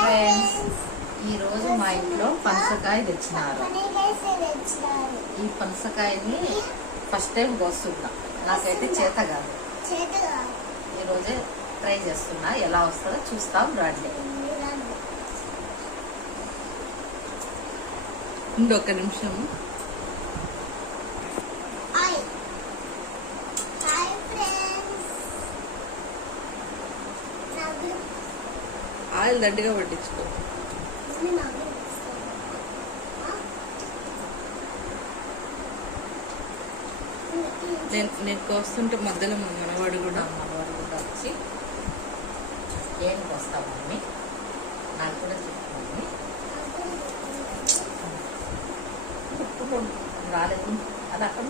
Friends, ఈరోజు మా ఇంట్లో పనసకాయ తెచ్చినారు. ఈ పనసకాయని ఫస్ట్ టైం కోస్తున్నా. నాకైతే చేత కాదు. ఈరోజే ట్రై చేస్తున్నా, ఎలా వస్తుందో చూస్తాం రండి. ఇంకొక నిమిషం. ఆయిల్ దండిగా పట్టించుకో. నేను కోస్తుంటే మధ్యలో మనవాడు కూడా వచ్చి ఏం కోస్తాం మమ్మీ, నాకు కూడా చెప్తాను. రాలేదు అది అక్కడ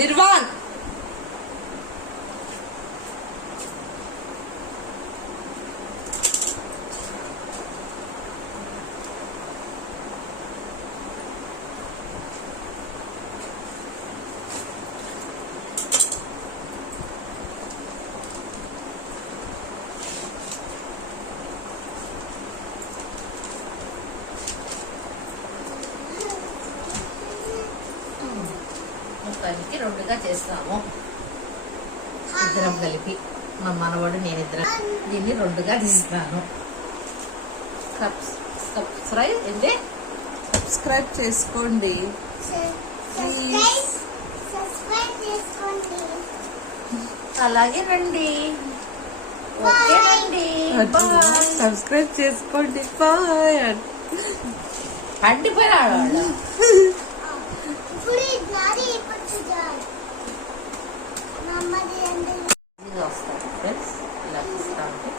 నిర్వాణ్. మొత్తానికి రెండుగా చేస్తాము, ఇద్దరం కలిపి. మా మనవాడు నేనిద్దరం దీన్ని రెండుగా తీస్తాను. సబ్స్క్రైబ్ చేసుకోండి. అలాగే రండి. ఓకే రండి. సబ్స్క్రైబ్ చేసుకోండి. బాయ్. పండిపోయినాడు. వస్తాను ఫ్రెండ్స్, ఇలా తీస్తా ఉంటే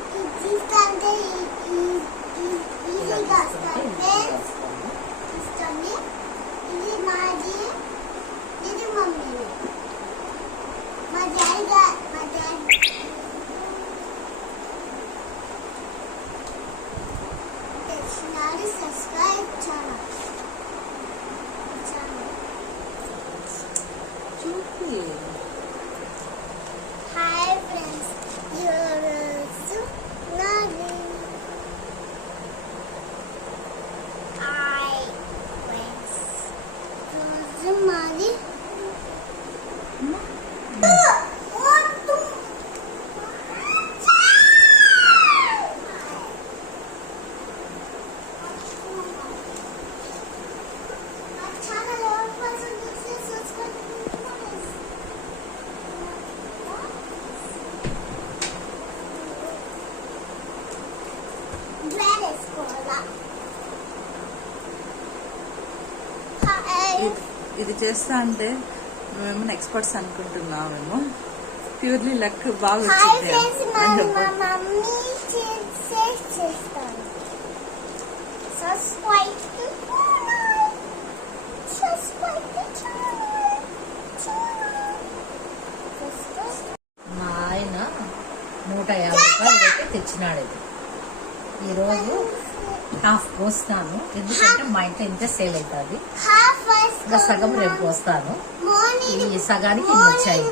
ఇది చేస్తా అంటే మేమేమో ఎక్స్పర్ట్స్ అనుకుంటున్నామేమో. ప్యూర్లీ లక్ బాగా వచ్చింది. మా ఆయన 150 రూపాయలు పెట్టి తెచ్చినాడు. ఇది ఈరోజు హాఫ్ కోస్తాను, ఎందుకంటే మా ఇంట్లో ఇంత సేల్ అవుతుంది. ఇంకా సగం రేపు కోస్తాను. ఈ సగానికి ఇన్ని వచ్చాయి.